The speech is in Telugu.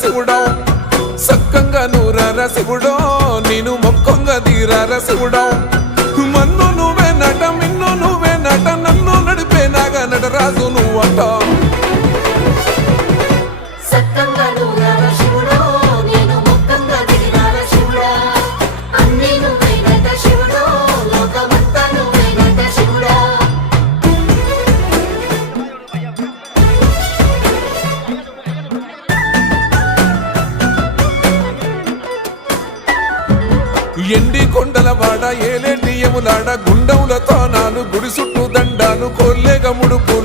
శివుడో సక్కంగా నూరార శివుడో నేను మొక్కంగా తీరార శివుడో మన్ను నువ్వే నట మిన్ను నువ్వే నట నన్ను నడిపే నాగా నటరాజు నువ్వంట ఎండి కొండల వాడ ఏలేటి యములాడ గుండములతో నాలు గుడి చుట్టూ దండాలు కోల్లేగ ముడుపు